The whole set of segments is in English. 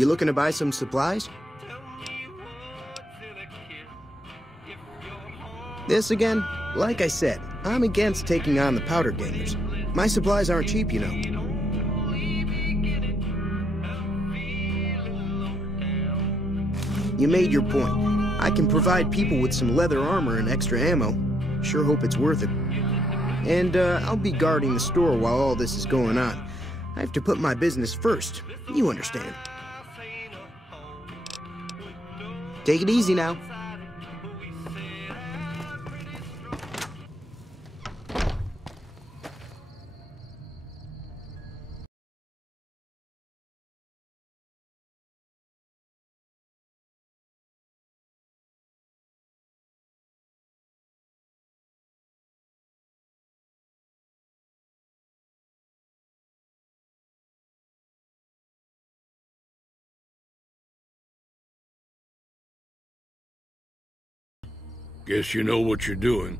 You looking to buy some supplies? This again? Like I said, I'm against taking on the powder gangers. My supplies aren't cheap, you know. You made your point. I can provide people with some leather armor and extra ammo. Sure hope it's worth it. And, I'll be guarding the store while all this is going on. I have to put my business first. You understand. Take it easy now. Guess you know what you're doing.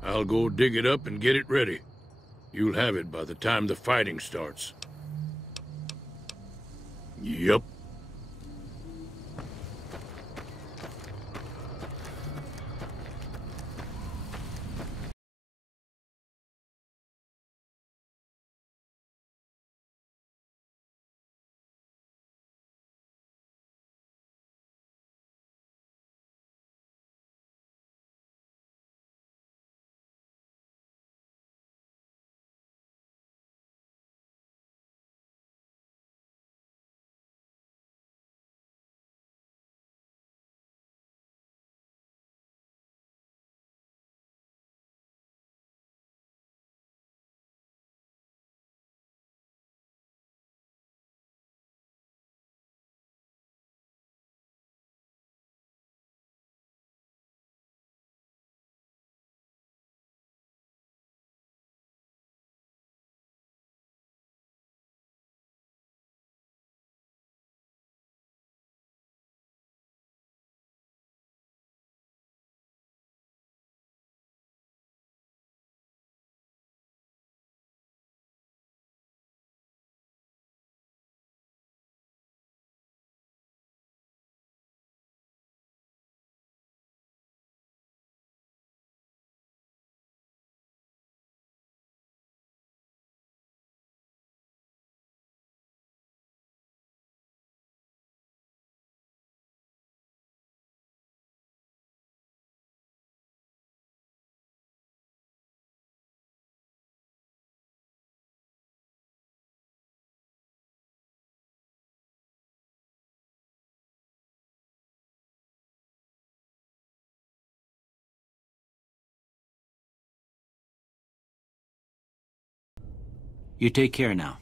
I'll go dig it up and get it ready. You'll have it by the time the fighting starts. Yup. You take care now.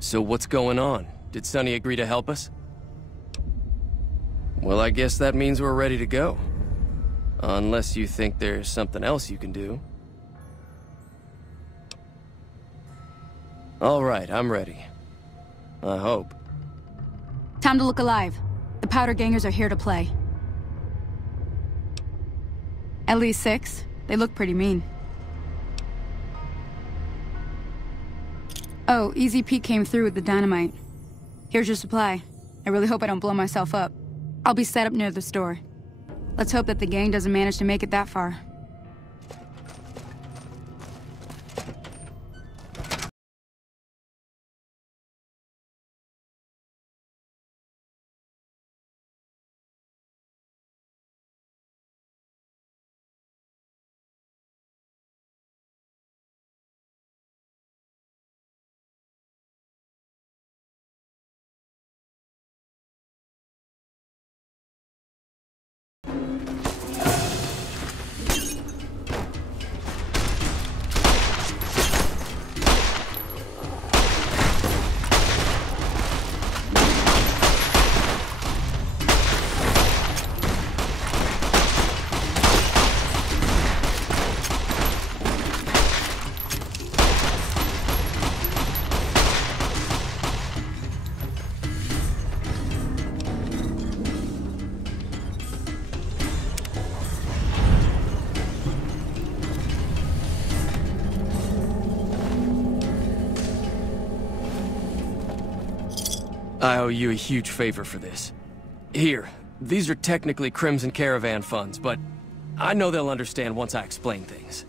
So what's going on? Did Sonny agree to help us? Well, I guess that means we're ready to go. Unless you think there's something else you can do. All right, I'm ready. I hope. Time to look alive. The powder gangers are here to play. At least 6. They look pretty mean. Oh, Easy Pete came through with the dynamite. Here's your supply. I really hope I don't blow myself up. I'll be set up near the store. Let's hope that the gang doesn't manage to make it that far. I owe you a huge favor for this. Here, these are technically Crimson Caravan funds, but I know they'll understand once I explain things.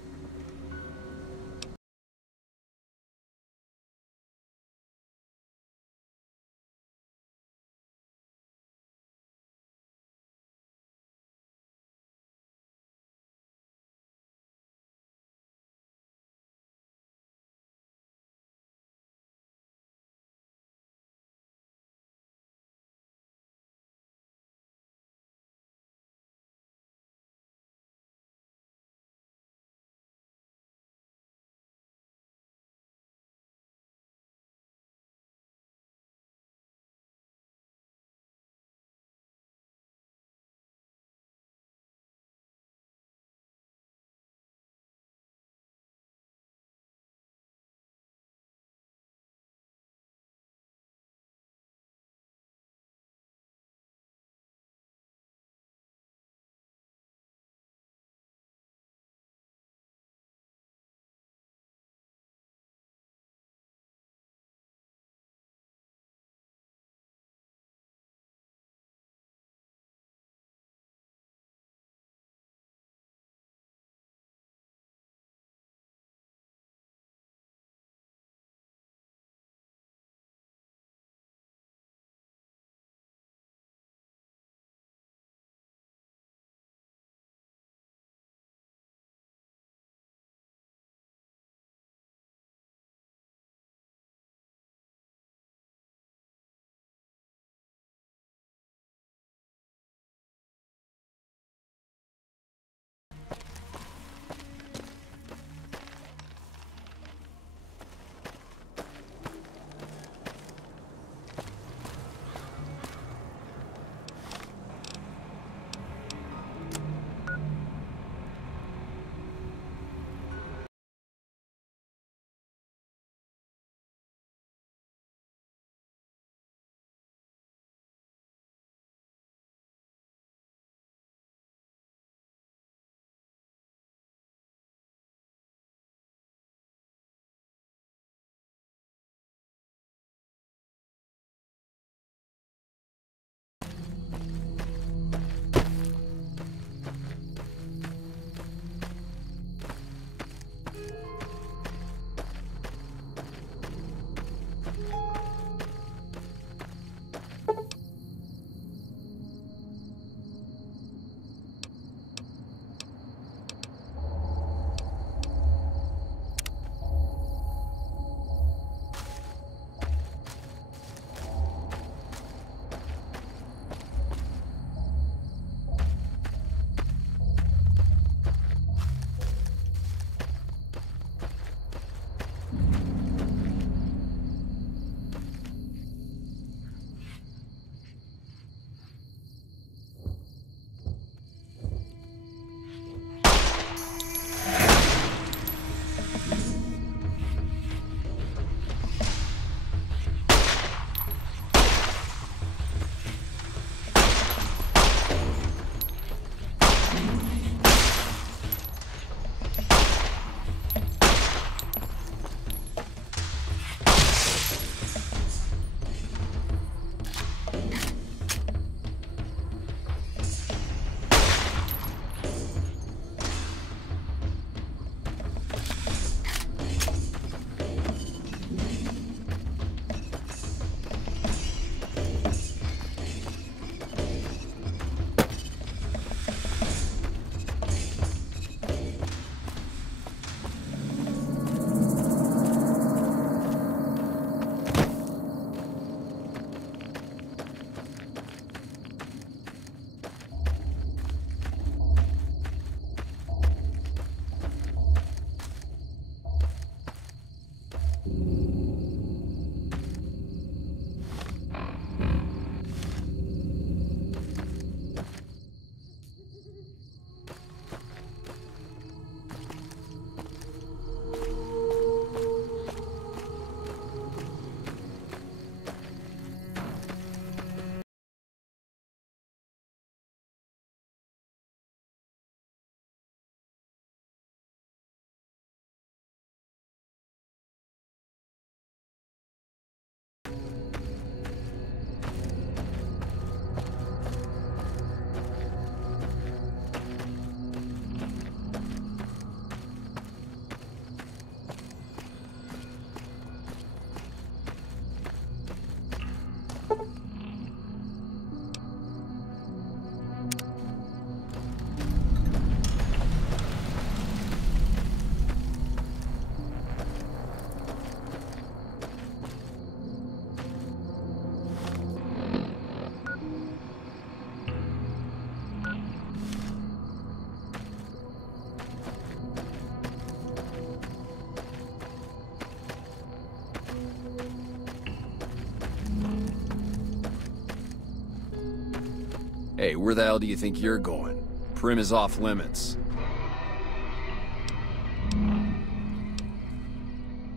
Hey, where the hell do you think you're going? Prim is off limits.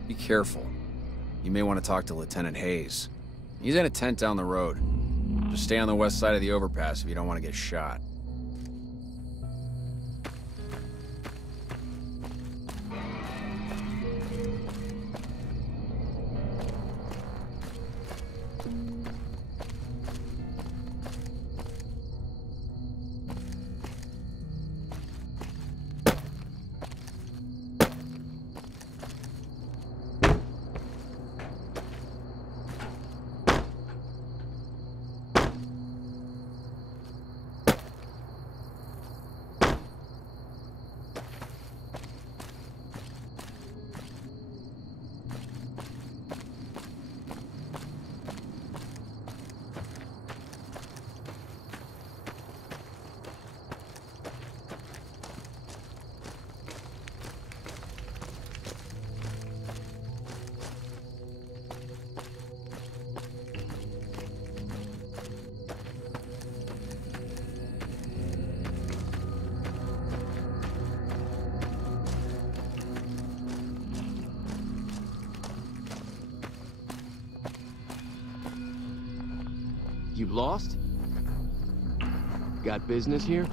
Be careful. You may want to talk to Lieutenant Hayes. He's in a tent down the road. Just stay on the west side of the overpass if you don't want to get shot. You lost? Got business here?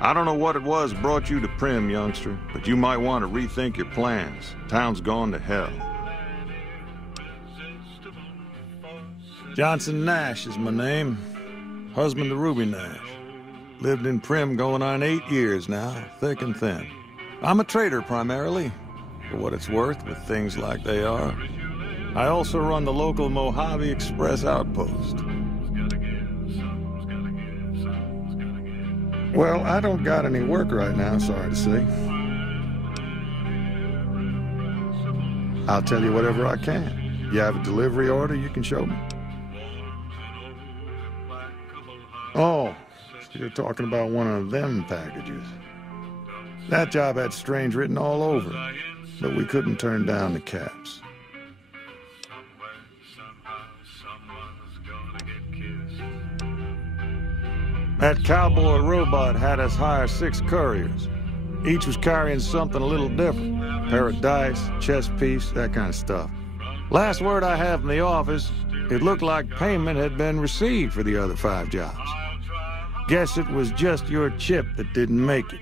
I don't know what it was brought you to Prim, youngster, but you might want to rethink your plans. Town's gone to hell. Johnson Nash is my name. Husband to Ruby Nash. Lived in Prim going on 8 years now, thick and thin. I'm a trader primarily, for what it's worth with things like they are. I also run the local Mojave Express outpost. Well, I don't got any work right now, sorry to say. I'll tell you whatever I can. You have a delivery order you can show me? Oh, so you're talking about one of them packages. That job had strange written all over it, but we couldn't turn down the caps. That cowboy robot had us hire 6 couriers. Each was carrying something a little different. Pair of dice, chess piece, that kind of stuff. Last word I have from the office, it looked like payment had been received for the other 5 jobs. Guess it was just your chip that didn't make it.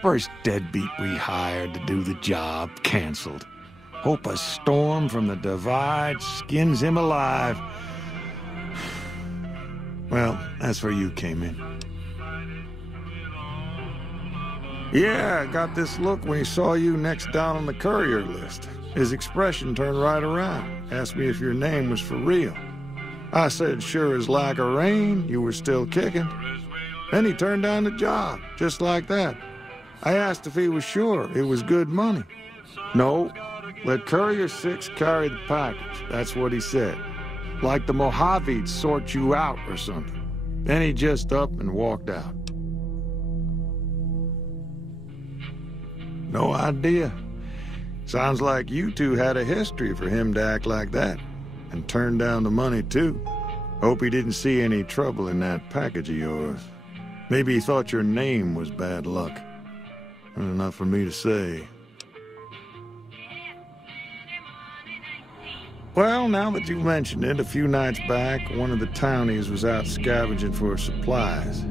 First deadbeat we hired to do the job canceled. Hope a storm from the divide skins him alive. Well, that's where you came in. Yeah, I got this look when he saw you next down on the courier list. His expression turned right around, asked me if your name was for real. I said, sure as like a rain, you were still kicking. Then he turned down the job, just like that. I asked if he was sure it was good money. No, let Courier 6 carry the package. That's what he said. Like the Mojave'd sort you out or something. Then he just up and walked out. No idea. Sounds like you two had a history for him to act like that. And turn down the money, too. Hope he didn't see any trouble in that package of yours. Maybe he thought your name was bad luck. Enough for me to say. Well, now that you've mentioned it, a few nights back, one of the townies was out scavenging for supplies.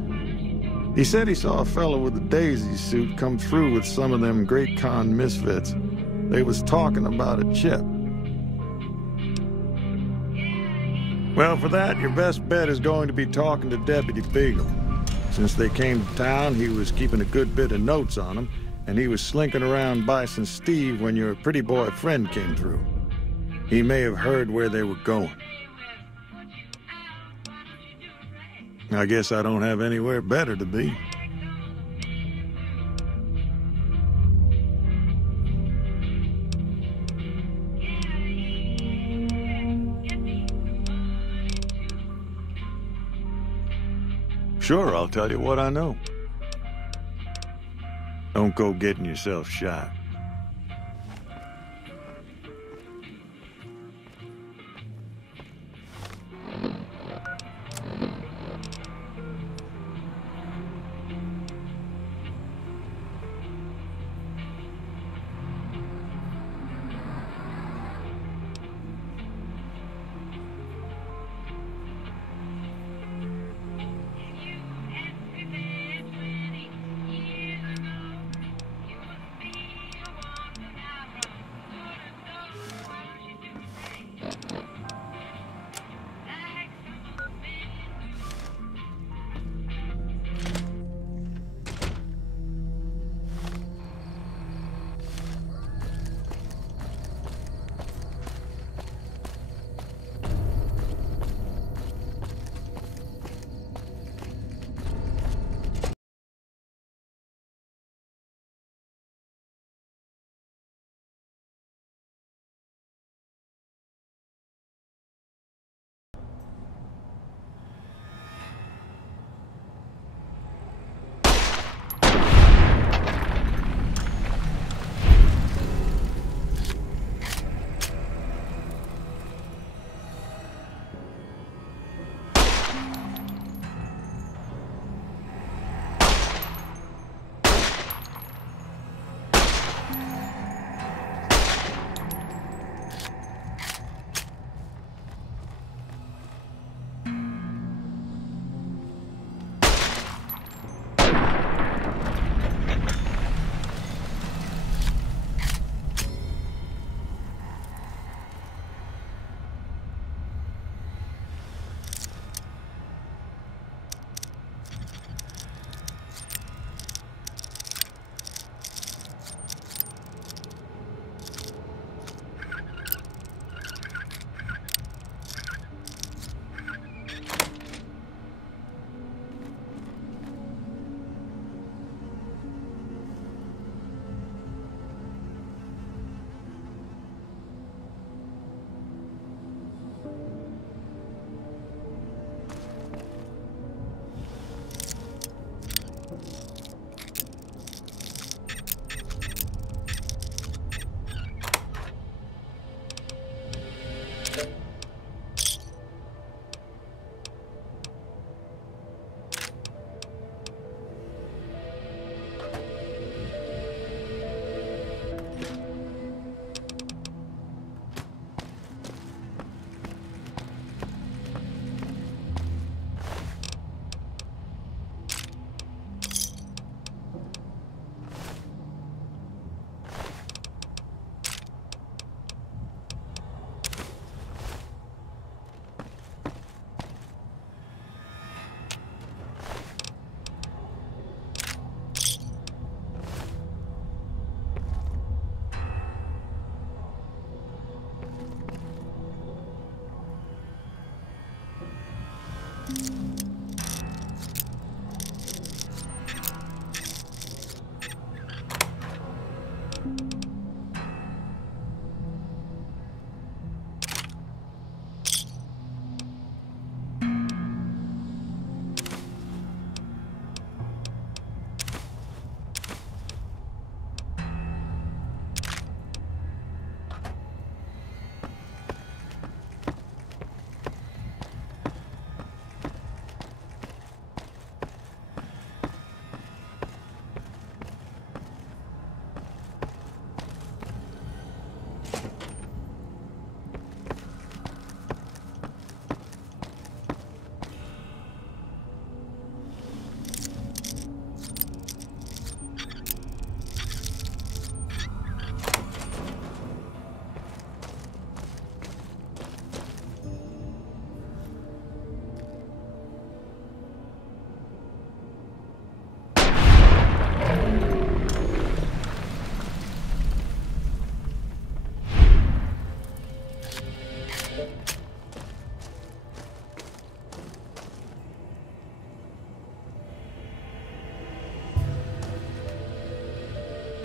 He said he saw a fellow with a daisy suit come through with some of them Great Khan misfits. They was talking about a chip. Well, for that, your best bet is going to be talking to Deputy Beagle. Since they came to town, he was keeping a good bit of notes on them, and he was slinking around Bison Steve when your pretty boy friend came through. He may have heard where they were going. I guess I don't have anywhere better to be. Sure, I'll tell you what I know. Don't go getting yourself shot.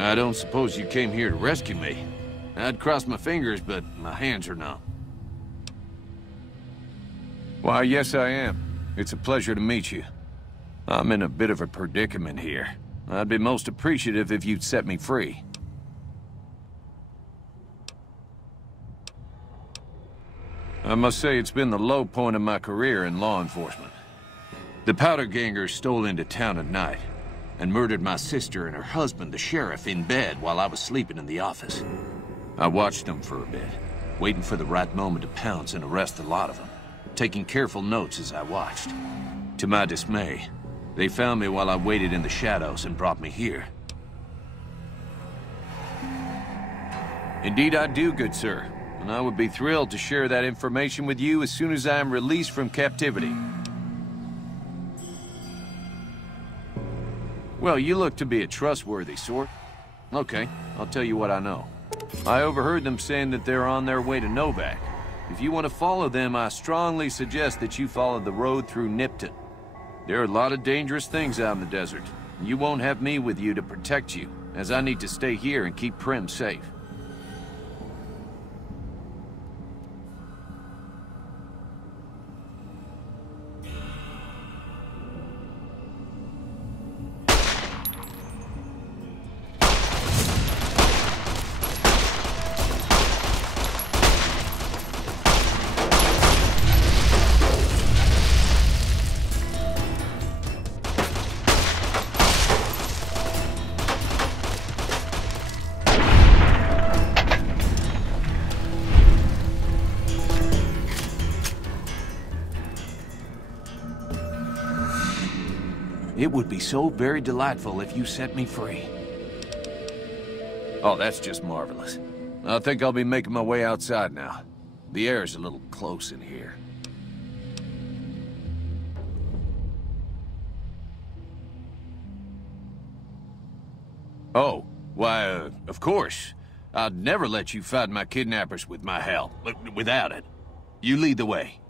I don't suppose you came here to rescue me. I'd cross my fingers, but my hands are numb. Why, yes I am. It's a pleasure to meet you. I'm in a bit of a predicament here. I'd be most appreciative if you'd set me free. I must say it's been the low point of my career in law enforcement. The powder gangers stole into town at night and murdered my sister and her husband, the sheriff, in bed while I was sleeping in the office. I watched them for a bit, waiting for the right moment to pounce and arrest the lot of them, taking careful notes as I watched. To my dismay, they found me while I waited in the shadows and brought me here. Indeed I do, good sir, and I would be thrilled to share that information with you as soon as I am released from captivity. Well, you look to be a trustworthy sort. Okay, I'll tell you what I know. I overheard them saying that they're on their way to Novak. If you want to follow them, I strongly suggest that you follow the road through Nipton. There are a lot of dangerous things out in the desert. You won't have me with you to protect you, as I need to stay here and keep Prim safe. It would be so very delightful if you set me free. Oh, that's just marvelous. I think I'll be making my way outside now. The air's a little close in here. Oh, why, of course. I'd never let you fight my kidnappers with my help, without it. You lead the way.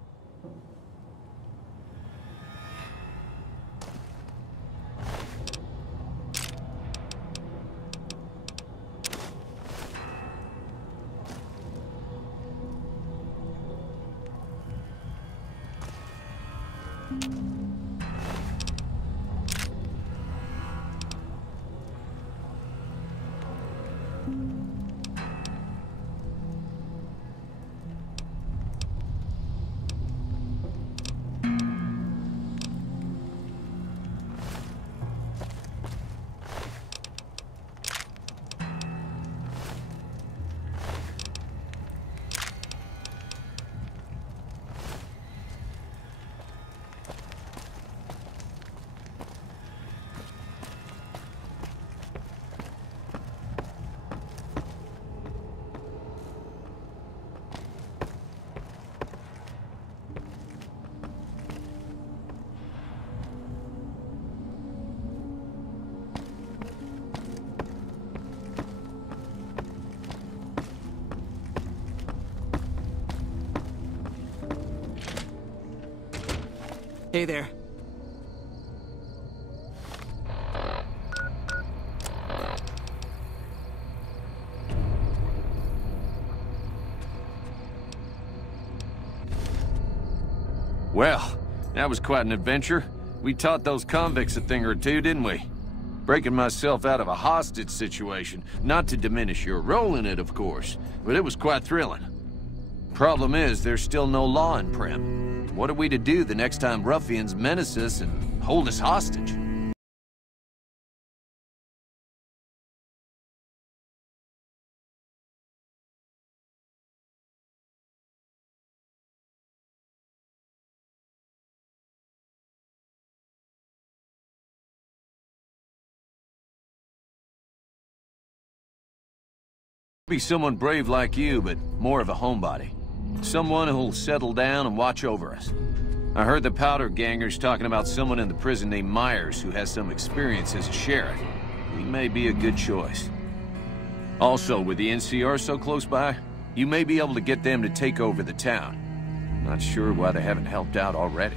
Hey there. Well, that was quite an adventure. We taught those convicts a thing or two, didn't we? Breaking myself out of a hostage situation, not to diminish your role in it, of course, but it was quite thrilling. Problem is, there's still no law in Prim. What are we to do the next time ruffians menace us and hold us hostage? Be someone brave like you, but more of a homebody. Someone who'll settle down and watch over us. I heard the powder gangers talking about someone in the prison named Myers who has some experience as a sheriff. He may be a good choice. Also, with the NCR so close by, you may be able to get them to take over the town. Not sure why they haven't helped out already.